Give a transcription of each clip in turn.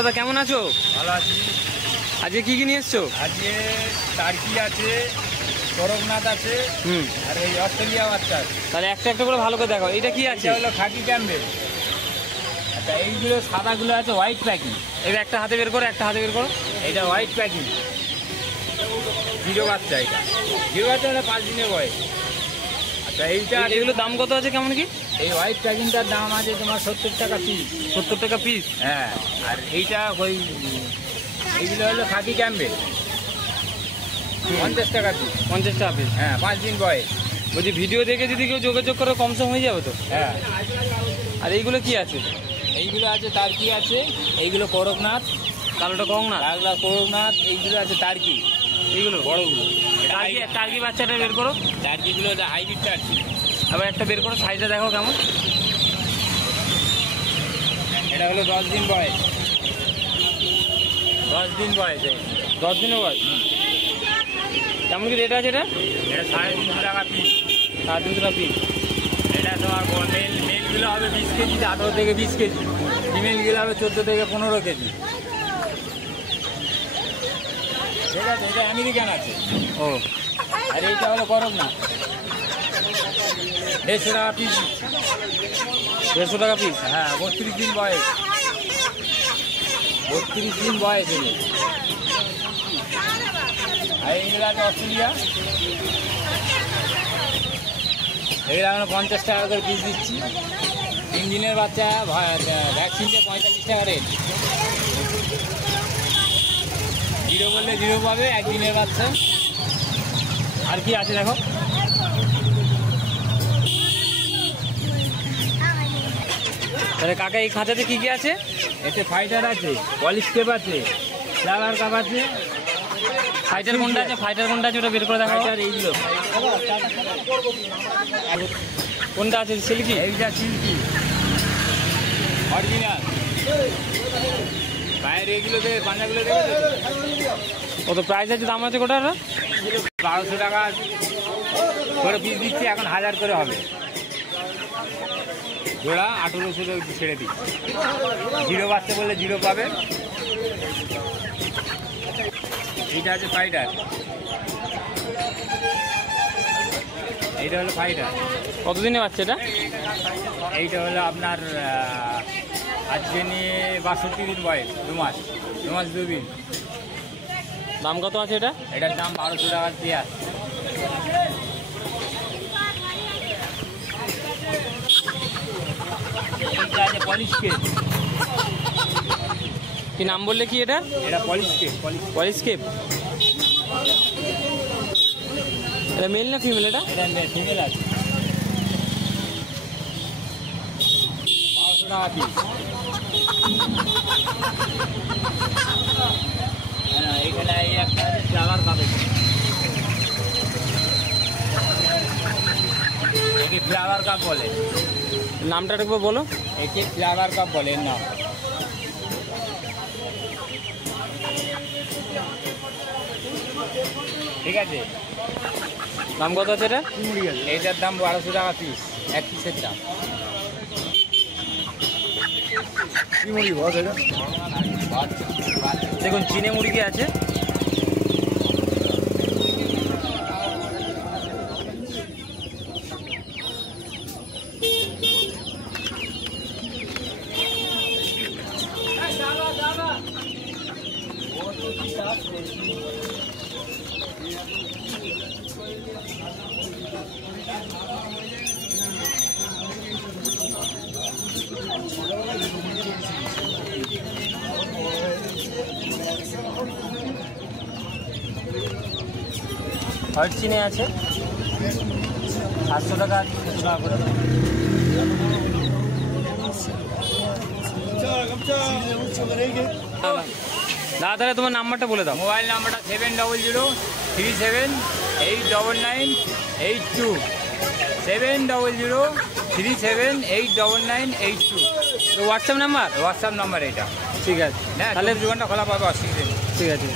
দাদা কেমন আছো? ভালো আছি। আজকে কি নিয়ে এসছো? আজকে টার্কি আছে, করকনাথ আছে, আর এই অস্ট্রেলিয়া বাচ্চা আছে। তাহলে একটা একটা করে ভালো করে দেখো। এটা কি আছে? এটা হলো খাকি ক্যাম্বেল। আচ্ছা, এইগুলো সাদাগুলো আছে হোয়াইট প্যাকিং। এটা একটা হাতে বের করো, একটা হাতে বের করো। এইটা হোয়াইট প্যাকিং, জিরো বাচ্চা। এটা জিরো বাচ্চা হলে 5 দিনের বয়স। আচ্ছা, এগুলো দাম কত আছে কেমন কি? এই হোয়াইট প্যাকিংটার দাম আছে তোমার 70 টাকা পিস। 70 টাকা পিস? হ্যাঁ। আর এইটা এইগুলো হলো খাকি ক্যাম্বেল, 50 টাকা পিস। 50 টাকা পিস? হ্যাঁ, 5 দিন বয়স। বলছি ভিডিও দেখে যদি কেউ যোগাযোগ করে কম সম হয়ে যাবে তো? হ্যাঁ। আর এইগুলো কি আছে? এইগুলো আছে টার্কি আছে, এইগুলো করকনাথ। কালোটা করকনাথ, লাগলা করকনাথ। এইগুলো আছে টার্কি, এইগুলো বড়গুলো। টার্কি বাচ্চাটা বের করো। টার্কিগুলো এটা হাইব্রিড টার্কি। আবার একটা বের করো, সাইজটা দেখো কেমন। এটা হলো 10 দিন বয়স। 10 দিন বয়স। 10 দিনের বয়স। কেমন কি রেট আছে এটা? এটা 350 টাকা পিস। 350 টাকা পিস। এটা তোমার মেলগুলো হবে 20 কেজি, 18 থেকে 20 কেজি। ফিমেলগুলো হবে 14 থেকে 15 কেজি। ঠিক আছে, এটা আমেরিকান আছে। ও, আর এইটা হলো করকনাথ, 150 টাকা পিস। 150 টাকা পিস? হ্যাঁ, 32 দিন বয়স। 32 দিন বয়স এগুলো। আর এইগুলো আছে অস্ট্রেলিয়া, এগুলো আমরা 50 টাকা করে পিস দিচ্ছি। 3 দিনের বাচ্চা, ভ্যাকসিন দিয়ে 45 টাকা রেট। জিরো বললে জিরো পাবে, 1 দিনের বাচ্চা। আর কি আছে দেখো। তাহলে কাকা এই খাঁচাতে কি কি আছে? এতে ফাইটার আছে, পলিশ কেপ আছে, ফ্লাওয়ার কাপ আছে। ফাইটার কোনটা আছে? ফাইটার কোনটা আছে ওটা বের করে দেখো। ফাইটার এইগুলো। কোনটা আছে? সিল্কি? এইটা সিল্কি অরিজিনাল। বাইরে এগুলো দেখে, পাঞ্জাগুলো দেখে কত প্রাইস আছে, দাম আছে কোটার? 1200 টাকা করে পিস দিচ্ছি, এখন 1000 করে হবে জোড়া। 1800 ছেড়ে দিই। জিরো বাচ্চা বললে জিরো পাবে। এইটা আছে ফাইটার, এইটা হলো ফাইটার। কতদিনে বাচ্চা এটা? এইটা হলো আপনার আজকে নিয়ে 62 দিন বয়স, 2 মাস 2 দিন। দাম কত আছে এটা? এটার দাম 1200 টাকা পেয়ার। এইটা আছে পলিশ কেপ। কি নাম বললে কি এটা? এটা পলিশ কেপ। Polish cap. এটা মেল না ফিমেল? এটা ফিমেল আছে, 1200 টাকা পিস। হ্যাঁ, এখানে এই একটা আছে ফ্লাওয়ার কাপ। একে ফ্লাওয়ার কাপ বলে। নামটা একবার বলো। একে ফ্লাওয়ার কাপ বলে এর নাম। ঠিক আছে, দাম কত আছে এটা? এইটার দাম 1200 টাকা পিস, 1 পিসের দাম। দেখুন চিনে মুরগি আছে। হোয়াইট চিনে আছে 700 টাকা, 600 টাকা করে। দাদা তাহলে তোমার নাম্বারটা বলে দাও। মোবাইল নাম্বারটা 70037899882। 70037899882। তো হোয়াটসঅ্যাপ নাম্বার? হোয়াটসঅ্যাপ নাম্বার এটা। ঠিক আছে, হ্যাঁ, তাহলে 24 ঘন্টা খোলা পাবে, অসুবিধা নেই। ঠিক আছে।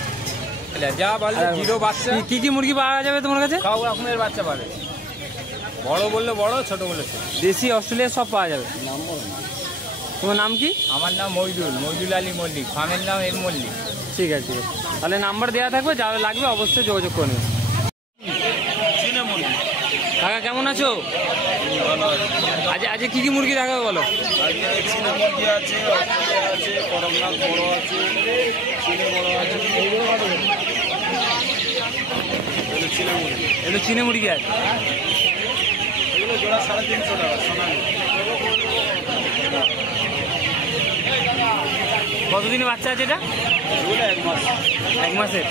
যা বললে জিরো বাচ্চা। কি কি মুরগি পাওয়া যাবে তোমার কাছে? সব রকমের বাচ্চা পাবে, বড় বললে বড়, ছোট বললে ছোট। দেশি অস্ট্রেলিয়া সব পাওয়া যাবে। তোমার নাম কি? আমার নাম মইদুল আলী মল্লিক, ফার্মের নাম এম মল্লিক। ঠিক আছে, ঠিক আছে, তাহলে নাম্বার দেওয়া থাকবে, যা লাগবে অবশ্যই যোগাযোগ করবে। কাকা কেমন আছো? আজ কি কি মুরগি দেখাবে বলো? চীনা মুরগি আছে, আছে করমনাথ বড় আছে, চিনে বড় আছে। এগুলো চীনা মুরগি আছে। এগুলো জোড়া 350 টাকা সোনালি। কতদিনে বাচ্চা আছে এটা? এগুলো 1 মাস। 1 মাসের।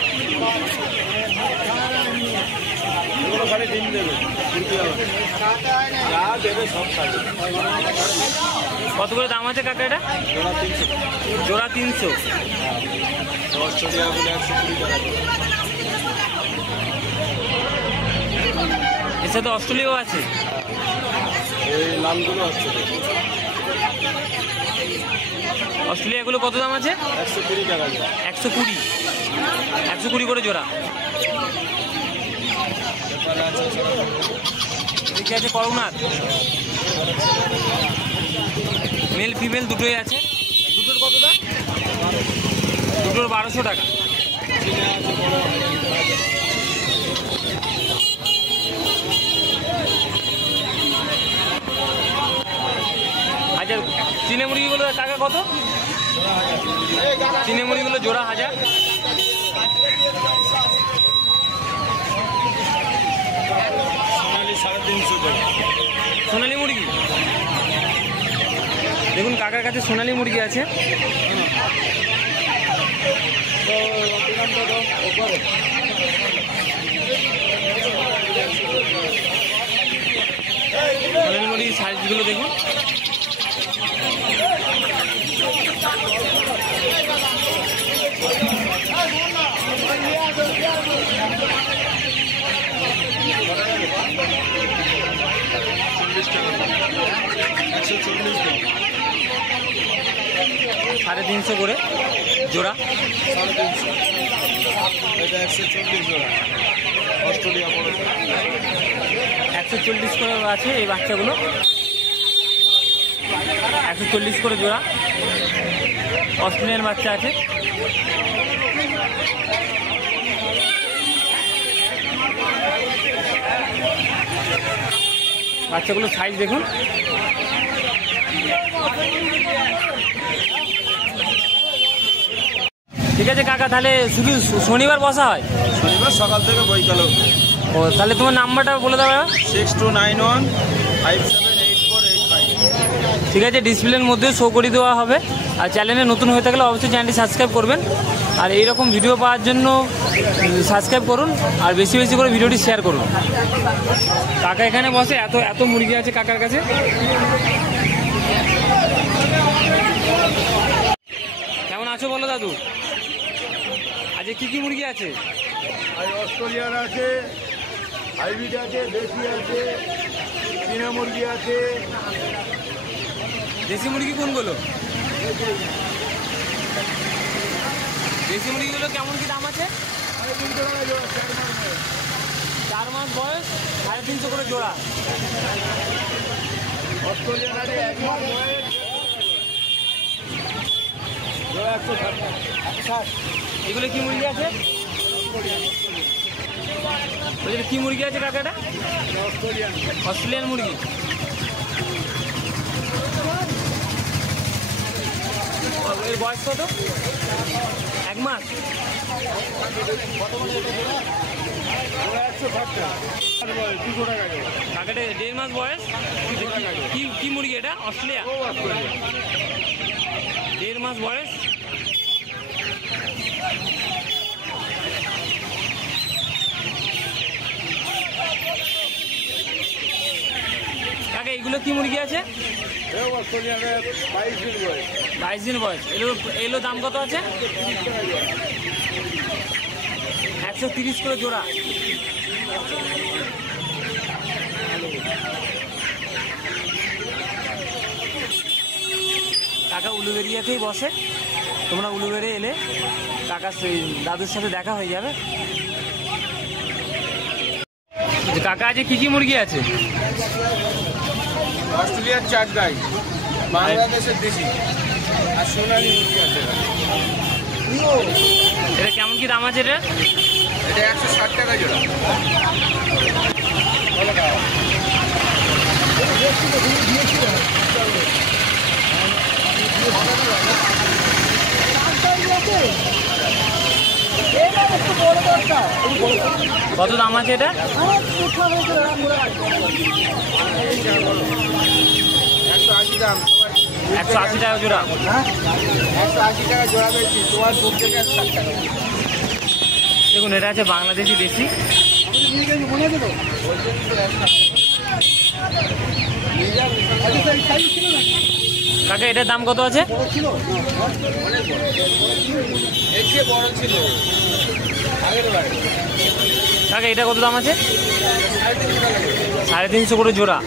এগুলো খালি ডিম দেবে, যা দেবে সব খাবে। কত করে দাম আছে কাকা এটা? জোড়া 300। জোড়া 300। অস্ট্রেলিয়াগুলো 120 টাকা। এর সাথে অস্ট্রেলিয়াও আছে। এই লালগুলো অস্ট্রেলিয়া। অস্ট্রেলিয়াগুলো কত দাম আছে? 120 টাকা। 120। 120 করে জোড়া। ঠিক আছে, করমনাথ মেল ফিমেল দুটোই আছে। দুটোর কত দাম? দুটোর 1200 টাকা। হাজার। চিনে মুরগিগুলো টাকা কত? চিনে মুরগিগুলো জোড়া 1000। সোনালি 350 টাকা। সোনালি মুরগি দেখুন, কাকার কাছে সোনালি মুরগি আছে। সোনালি মুরগির সাইজগুলো দেখুন। সাড়ে 350 করে জোড়া। 350। এটা 140 জোড়া। অস্ট্রেলিয়া বড় 140 করে আছে এই বাচ্চাগুলো। 140 করে জোড়া। অস্ট্রেলিয়ান বাচ্চা আছে। বাচ্চাগুলো সাইজ দেখুন। ঠিক আছে কাকা, তাহলে শুধু শনিবার বসা হয়? শনিবার সকাল থেকে বৈকাল অবধি। ও, তাহলে তোমার নাম্বারটা বলে দেবে। 6291578485। ঠিক আছে, ডিসপ্লের মধ্যে শো করে দেওয়া হবে। আর চ্যানেলে নতুন হয়ে থাকলে অবশ্যই চ্যানেলটি সাবস্ক্রাইব করবেন। আর এইরকম ভিডিও পাওয়ার জন্য সাবস্ক্রাইব করুন, আর বেশি বেশি করে ভিডিওটি শেয়ার করুন। কাকা এখানে বসে, এত এত মুরগি আছে কাকার কাছে। কেমন আছো বলো দাদু? আজ কি কি মুরগি আছে? অস্ট্রেলিয়ান আছে, হাইব্রিড আছে, দেশি আছে, চীনা মুরগি আছে। দেশি মুরগি কোনগুলো? দেশি মুরগিগুলো কেমন কি দাম আছে? 4 মাস বয়স, 350 করে জোড়া। অস্ট্রেলিয়ান আছে 1 মাস বয়স, জোড়া 160। এগুলো কি মুরগি আছে? কি মুরগি আছে কাকাটা? অস্ট্রেলিয়ান মুরগি। এর বয়স কত? 1 মাস। কাকাটা 1.5 মাস বয়স। কি মুরগি এটা? অস্ট্রেলিয়া। 1.5 মাস বয়স। কাকা এগুলো কি মুরগি আছে? 22 দিন বয়স। এগুলো দাম কত আছে? 130 করে জোড়া। কাকা উলুবেরিয়াতেই বসে, তোমরা উলুবেড়ে এলে কাকা সেই দাদুর সাথে দেখা হয়ে যাবে। কাকা আছে কি কি মুরগি আছে? অস্ট্রেলিয়ার চাট গাই, বাংলাদেশের দেশি আর সোনালি মুরগি আছে এটা কেমন কি দাম আছে এটা? এটা 160 টাকা জোড়া। কত দাম আছে এটা? 180 দাম। 180 টাকা জোড়া। 180 টাকা জোড়া বেশি, তোমার বুক থেকে 60 টাকা। দেখুন এটা আছে বাংলাদেশি দেশি। কাকা এটার দাম কত আছে? কাকা এটা কত দাম আছে? 350 করে জোড়া।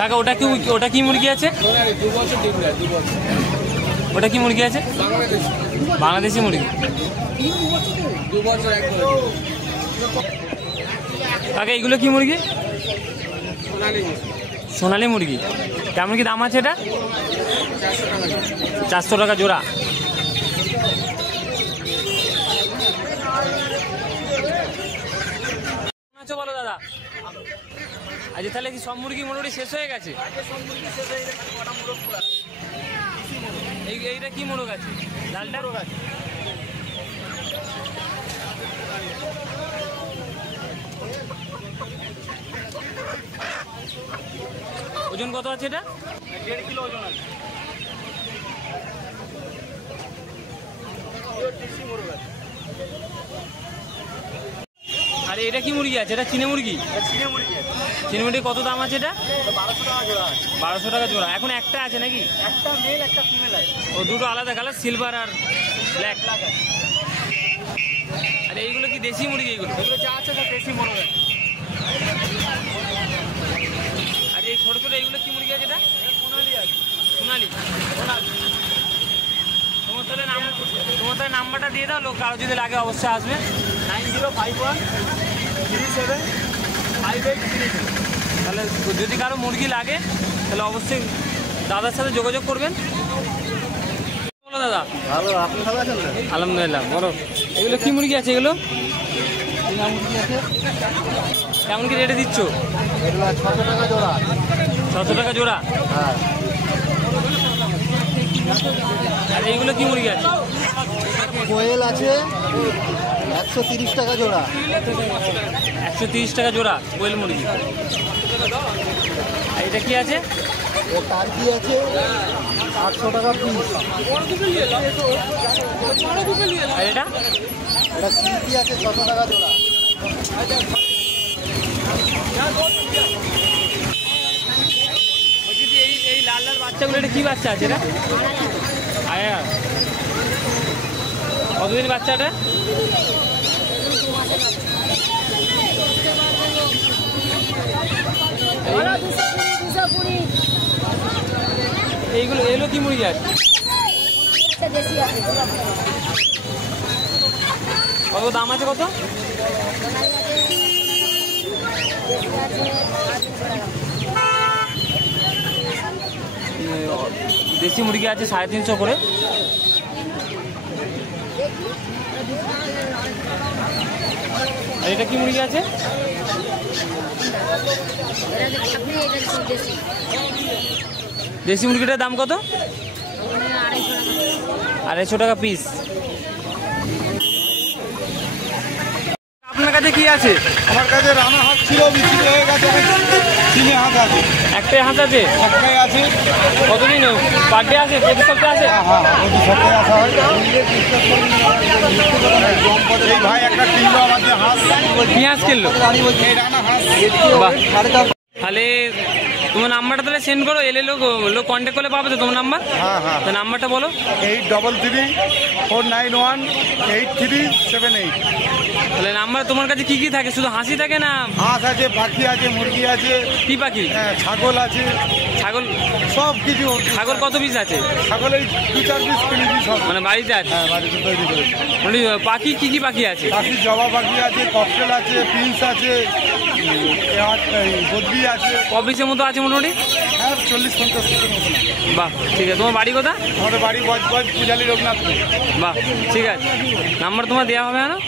কাকা ওটা কি মুরগি আছে? 2 বছর ডিমরা, 2 বছর। ওটা কি মুরগি আছে? বাংলাদেশি মুরগি। 2 বছর 1 বছর। কাকা এগুলো কি মুরগি? সোনালি সোনালি মুরগি। কেমন কি দাম আছে এটা? 400 টাকা। 400 টাকা জোড়া। আচ্ছা বলো দাদা, আজ তাহলে কি সব মুরগি মোটামুটি শেষ হয়ে গেছে? এইটা কি মোরগ আছে? লালটা মোরগ আছে। ওজন কত আছে এটা? 1.5 কিলো ওজন আছে। আর এটা কি মুরগি আছে? এটা চীনা মুরগি। চীনা মুরগি কত দাম আছে এটা? 1200 টাকা জোড়া। 1200 টাকা জোড়া। এখন একটা আছে নাকি? একটা মেল একটা ফিমেল আছে। ও দুটো আলাদা কালার, সিলভার আর ব্ল্যাক। আর এইগুলো কি দেশি মুরগি? এইগুলো যা আছে সব দেশি মুরগি। আর এই ছোট ছোট এইগুলো কি মুরগি আছে? এটা সোনালি আছে। সোনালি। তোমার তাহলে নাম্বারটা দিয়ে দাও, লোক কারো যদি লাগে অবশ্যই আসবে। 9051375832। তাহলে যদি কারো মুরগি লাগে তাহলে অবশ্যই দাদার সাথে যোগাযোগ করবেন। বলো দাদা। ভালো, আপনি ভালো আছেন? আলহামদুলিল্লাহ। বলো এগুলো কি মুরগি আছে? এগুলো মুরগি আছে। কেমন কি রেটে দিচ্ছ? এগুলো 600 টাকা জোড়া। 600 টাকা জোড়া। হ্যাঁ। আর এইগুলো কি মুরগি আছে? কোয়েল আছে 130 টাকা জোড়া। 130 টাকা জোড়া কোয়েল মুরগি। আর এটা কি আছে? ও টার্কি আছে 800 টাকা পিস। আর এটা এটা সিল্কি আছে 600 টাকা জোড়া। বলছি যে এই লাল লাল বাচ্চাগুলো এটা কি বাচ্চা আছে? এটা আয়া কতদিন বাচ্চাটা? এইগুলো এগুলো কি মুরগি আছে? কত দাম আছে? কত? দেশি মুরগি আছে 350 করে। আর এটা কি মুরগি আছে? দেশি মুরগিটার দাম কত? 250 টাকা পিস। আপনার কাছে কি আছে? আমার কাছে রানা হাত ছিল, বিক্রি হয়ে গেছে। চিনি হাত আছে। একটাই হাত আছে? একটাই আছে। কতদিন পার ডে আছে? প্রতি সপ্তাহে আছে? হ্যাঁ, প্রতি সপ্তাহে আসা হয়। এই ভাই একটা কিনলো আমাদের হাঁস। পেঁয়াজ কিনলো। এই রানা হাঁস। বাহ। তাহলে তোমার নাম্বারটা তাহলে সেন্ড করো, এলে লোক কন্ট্যাক্ট করলে পাবে তো তোমার নাম্বার? হ্যাঁ হ্যাঁ। তো নাম্বারটা বলো। 8334918378। তাহলে নাম্বার তোমার কাছে কি কি থাকে? শুধু হাসি থাকে না? হাঁস আছে, পাখি আছে, মুরগি আছে, কি পাখি? হ্যাঁ ছাগল আছে, ছাগল? সব কিছু। ছাগল কত পিস আছে? ছাগল এই 2-4 পিস কিনেছি সব। মানে বাড়িতে আছে? হ্যাঁ বাড়িতে তৈরি করেছি। মানে পাখি কি কি পাখি আছে? পাখি জবা পাখি আছে, ককটেল আছে, পিন্স আছে, বদ্রি আছে। ক পিসের মতো আছে মোটামুটি? হ্যাঁ 40-50 পিসের মতো। বাহ ঠিক আছে। তোমার বাড়ি কোথা? আমাদের বাড়ি বজবজ পূজালি রঘুনাথপুর। বাহ ঠিক আছে। নাম্বার তোমার দেওয়া হবে না?